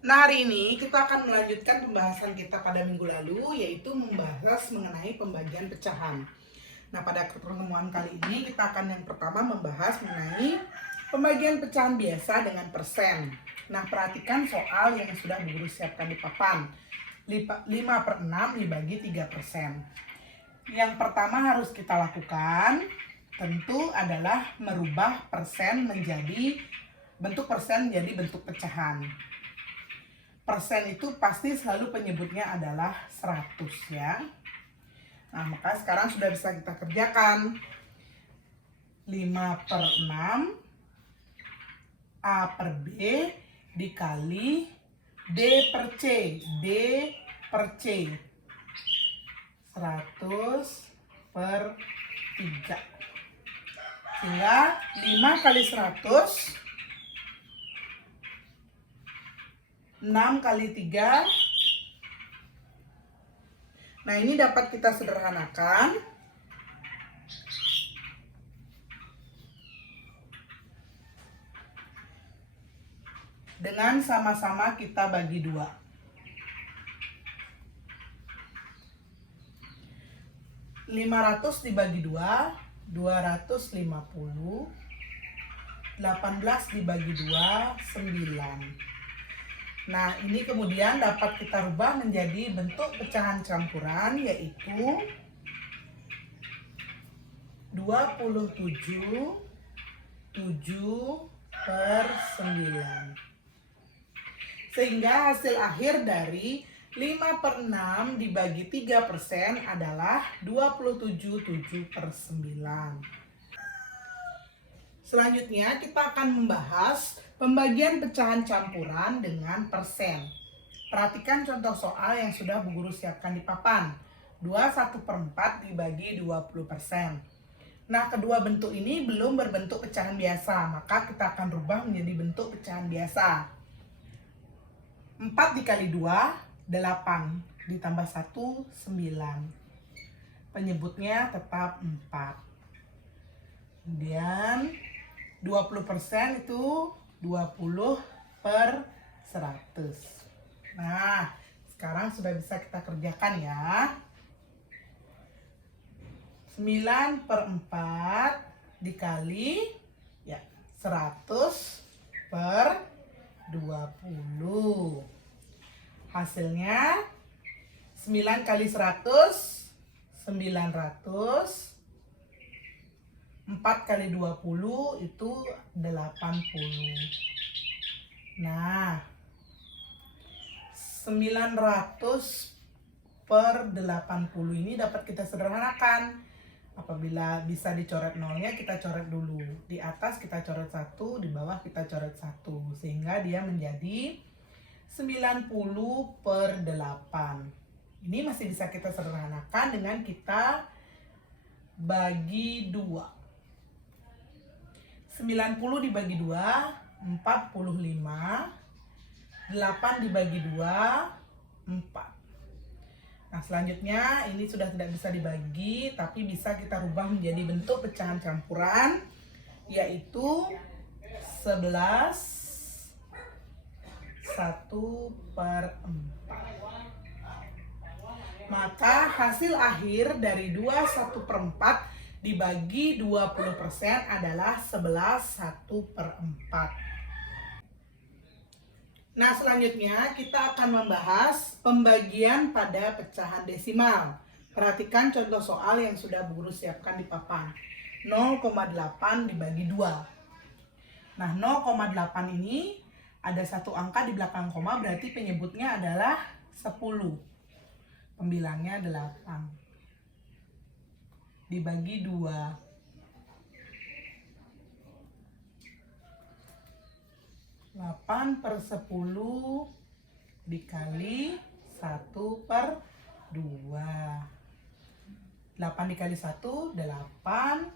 Nah, hari ini kita akan melanjutkan pembahasan kita pada minggu lalu, yaitu membahas mengenai pembagian pecahan. Nah, pada pertemuan kali ini kita akan yang pertama membahas mengenai pembagian pecahan biasa dengan persen. Nah, perhatikan soal yang sudah guru siapkan di papan. 5/6 dibagi 3%. Yang pertama harus kita lakukan tentu adalah merubah persen menjadi bentuk persen menjadi bentuk pecahan. Persen itu pasti selalu penyebutnya adalah 100 ya. Nah, maka sekarang sudah bisa kita kerjakan. 5/6 A per B dikali D per C. D per C. 100/3. Sehingga 5 kali 100, 6 kali 3. Nah, ini dapat kita sederhanakan. Dengan sama-sama kita bagi 2. 500 dibagi 2, 250. 18 dibagi 2, 9. Nah, ini kemudian dapat kita rubah menjadi bentuk pecahan campuran, yaitu 27, 7/9. Sehingga hasil akhir dari 5/6 dibagi 3% adalah 27, 7/9. Selanjutnya kita akan membahas pembagian pecahan campuran dengan persen. Perhatikan contoh soal yang sudah Bu Guru siapkan di papan. 21/4 dibagi 20%. Nah, kedua bentuk ini belum berbentuk pecahan biasa, maka kita akan rubah menjadi bentuk pecahan biasa. 4 dikali 2, 8. Ditambah 1, 9. Penyebutnya tetap 4. Kemudian 20% itu 20/100. Nah, sekarang sudah bisa kita kerjakan ya. 9/4 dikali 100/20. Hasilnya 9 kali 100, 900. 4 kali 20 itu 80. Nah, 900/80 ini dapat kita sederhanakan. Apabila bisa dicoret nolnya, kita coret dulu. Di atas kita coret 1, di bawah kita coret 1. Sehingga dia menjadi 90/8. Ini masih bisa kita sederhanakan dengan kita bagi 2. 90 dibagi 2, 45. 8 dibagi 2, 4. Nah, selanjutnya ini sudah tidak bisa dibagi, tapi bisa kita rubah menjadi bentuk pecahan campuran, yaitu 11 1/4. Maka hasil akhir dari 21/4 dibagi 20% adalah 11 1/4. Nah, selanjutnya kita akan membahas pembagian pada pecahan desimal. Perhatikan contoh soal yang sudah Bu Guru siapkan di papan. 0,8 dibagi 2. Nah, 0,8 ini ada satu angka di belakang koma, berarti penyebutnya adalah 10. Pembilangnya 8. Dibagi 2. 8/10 dikali 1/2. 8 dikali 1, 8.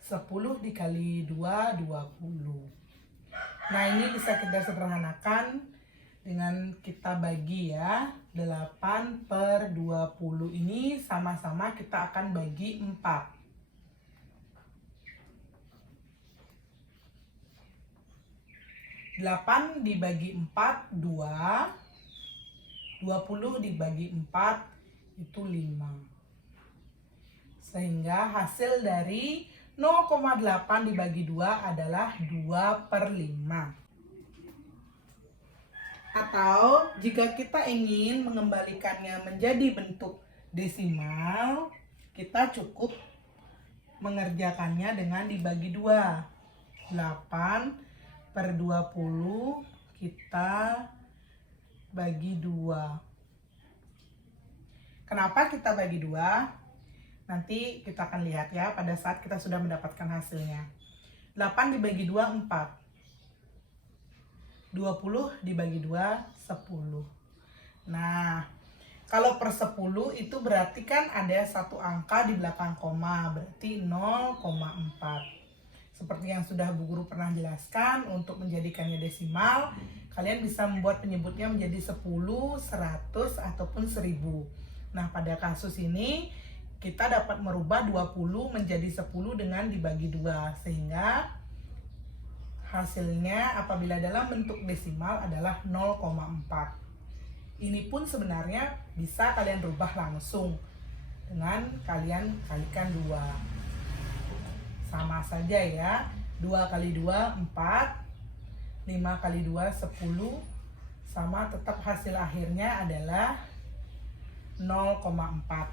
10 dikali 2, 20. Nah, ini bisa kita sederhanakan dengan kita bagi ya. 8/20 ini sama-sama kita akan bagi 4. 8 dibagi 4, 2. 20 dibagi 4 itu 5. Sehingga hasil dari 0,8 dibagi 2 adalah 2/5. Atau jika kita ingin mengembalikannya menjadi bentuk desimal, kita cukup mengerjakannya dengan dibagi 2. 8/20 kita bagi 2. Kenapa kita bagi 2? Nanti kita akan lihat ya pada saat kita sudah mendapatkan hasilnya. 8 dibagi 2, 4. 20 dibagi 2, 10. Nah, kalau per 10 itu berarti kan ada satu angka di belakang koma, berarti 0,4. Seperti yang sudah Bu Guru pernah jelaskan, untuk menjadikannya desimal, kalian bisa membuat penyebutnya menjadi 10, 100, ataupun 1000. Nah, pada kasus ini, kita dapat merubah 20 menjadi 10 dengan dibagi 2. Sehingga hasilnya apabila dalam bentuk desimal adalah 0,4. Ini pun sebenarnya bisa kalian rubah langsung dengan kalian kalikan 2. Sama saja ya, 2 kali 2, 4, 5 kali 2, 10, sama tetap hasil akhirnya adalah 0,4.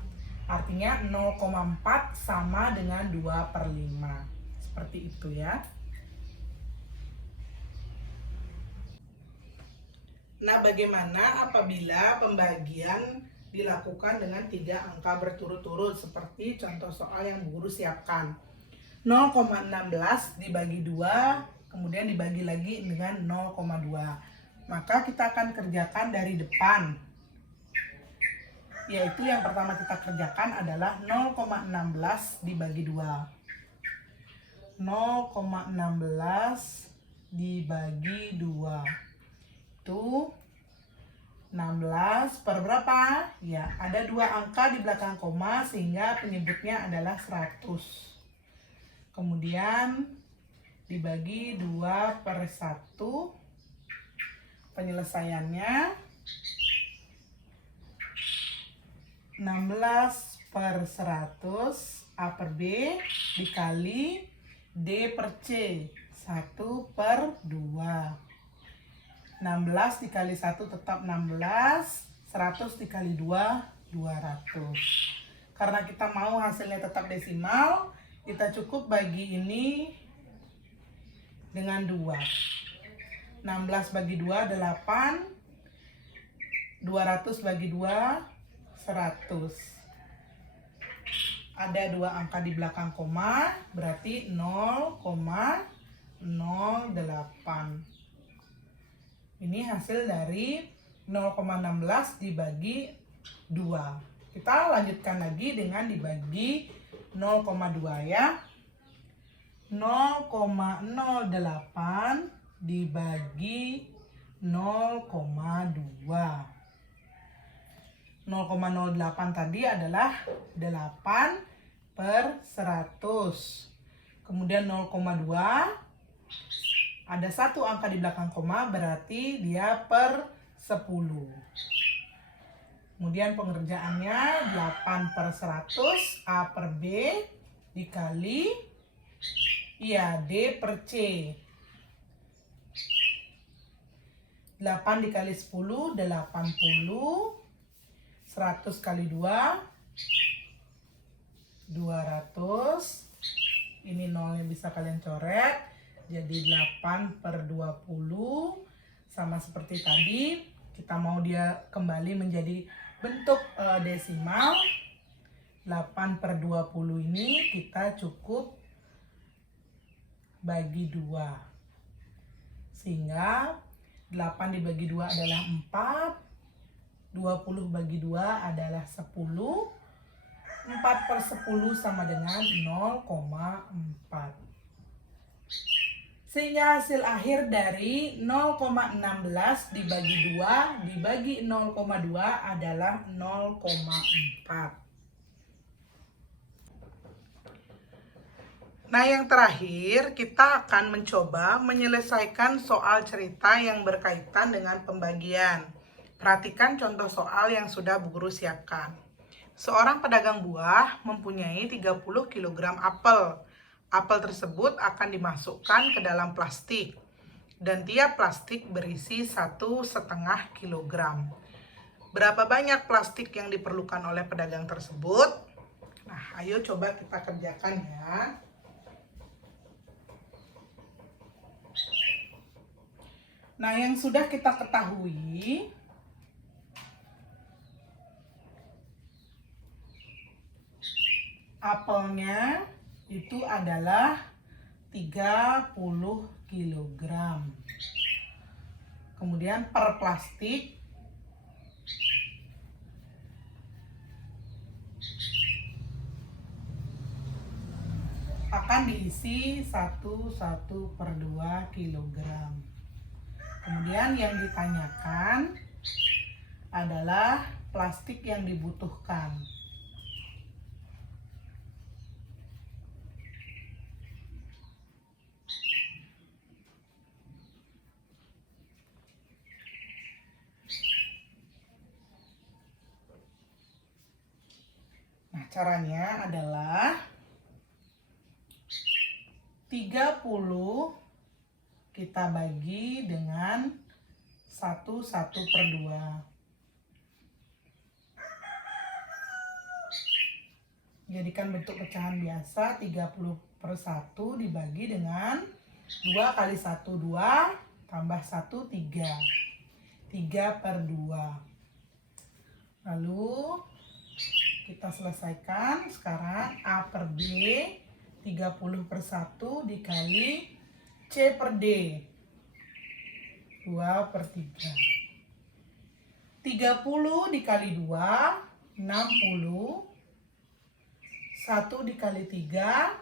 Artinya 0,4 sama dengan 2/5. Seperti itu ya. Nah, bagaimana apabila pembagian dilakukan dengan 3 angka berturut-turut seperti contoh soal yang Bu Guru siapkan. 0,16 dibagi 2, kemudian dibagi lagi dengan 0,2. Maka kita akan kerjakan dari depan. Yaitu yang pertama kita kerjakan adalah 0,16 dibagi 2. 0,16 dibagi 2. Itu 16 per berapa? Ya, ada 2 angka di belakang koma sehingga penyebutnya adalah 100. Kemudian dibagi 2/1. Penyelesaiannya 16/100 A per B dikali D per C 1/2. 16 dikali 1 tetap 16, 100 dikali 2, 200. Karena kita mau hasilnya tetap desimal, kita cukup bagi ini dengan 2. 16 bagi 2, 8. 200 bagi 2, 100. Ada 2 angka di belakang koma, berarti 0,08. Ini hasil dari 0,16 dibagi 2. Kita lanjutkan lagi dengan dibagi 0,2 ya. 0,08 dibagi 0,2. 0,08 tadi adalah 8/100. Kemudian 0,2 ada 1 angka di belakang koma, berarti dia per 10. Kemudian pengerjaannya 8/100 A per B dikali D per C. 8 dikali 10, 80. 100 kali 2, 200. Ini nolnya bisa kalian coret. Jadi 8/20. Sama seperti tadi, kita mau dia kembali menjadi bentuk desimal. 8/20 ini kita cukup bagi 2. Sehingga 8 dibagi 2 adalah 4. 20 bagi 2 adalah 10. 4/10 sama dengan 0,4. Sehingga hasil akhir dari 0,16 dibagi 2 dibagi 0,2 adalah 0,4. Nah, yang terakhir kita akan mencoba menyelesaikan soal cerita yang berkaitan dengan pembagian. Perhatikan contoh soal yang sudah Bu Guru siapkan. Seorang pedagang buah mempunyai 30 kg apel. Apel tersebut akan dimasukkan ke dalam plastik. Dan tiap plastik berisi 1,5 kg. Berapa banyak plastik yang diperlukan oleh pedagang tersebut? Nah, ayo coba kita kerjakan ya. Nah, yang sudah kita ketahui, apelnya itu adalah 30 kg. Kemudian per plastik akan diisi 1,1/2 kg. Kemudian yang ditanyakan adalah plastik yang dibutuhkan. Nah, caranya adalah 30 kita bagi dengan 1/1/2. Jadikan bentuk pecahan biasa, 30/1 dibagi dengan 2 kali 1, 2, tambah 1, 3. 3/2. Lalu kita selesaikan. Sekarang A per B, 30/1 dikali C per D, 2/3. 30 dikali 2, 60. 1 dikali 3,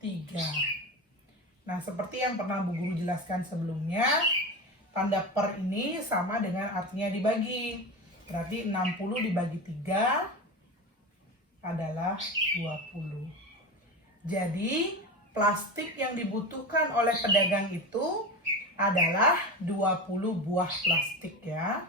3. Nah, seperti yang pernah Bu Guru jelaskan sebelumnya, tanda per ini sama dengan artinya dibagi. Berarti 60 dibagi 3 adalah 20. Jadi, plastik yang dibutuhkan oleh pedagang itu adalah 20 buah plastik ya.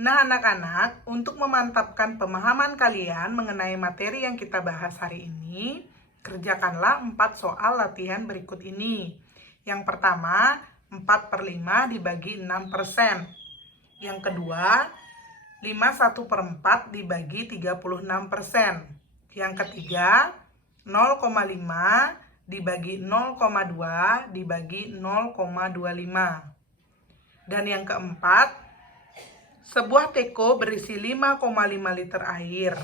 Nah, anak-anak, untuk memantapkan pemahaman kalian mengenai materi yang kita bahas hari ini, kerjakanlah 4 soal latihan berikut ini. Yang pertama, 4/5 dibagi 6%. Yang kedua, 51/4 dibagi 36%. Yang ketiga, 0,5 dibagi 0,2 dibagi 0,25. Dan yang keempat, sebuah teko berisi 5,5 liter air.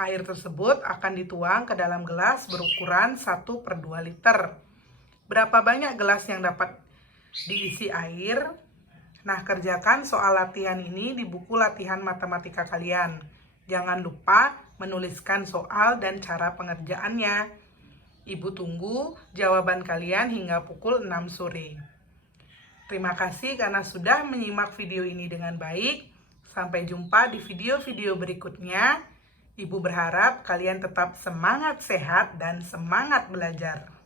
Air tersebut akan dituang ke dalam gelas berukuran 1/2 liter. Berapa banyak gelas yang dapat diisi air? Nah, kerjakan soal latihan ini di buku latihan matematika kalian. Jangan lupa menuliskan soal dan cara pengerjaannya. Ibu tunggu jawaban kalian hingga pukul 6 sore. Terima kasih karena sudah menyimak video ini dengan baik. Sampai jumpa di video-video berikutnya. Ibu berharap kalian tetap semangat sehat dan semangat belajar.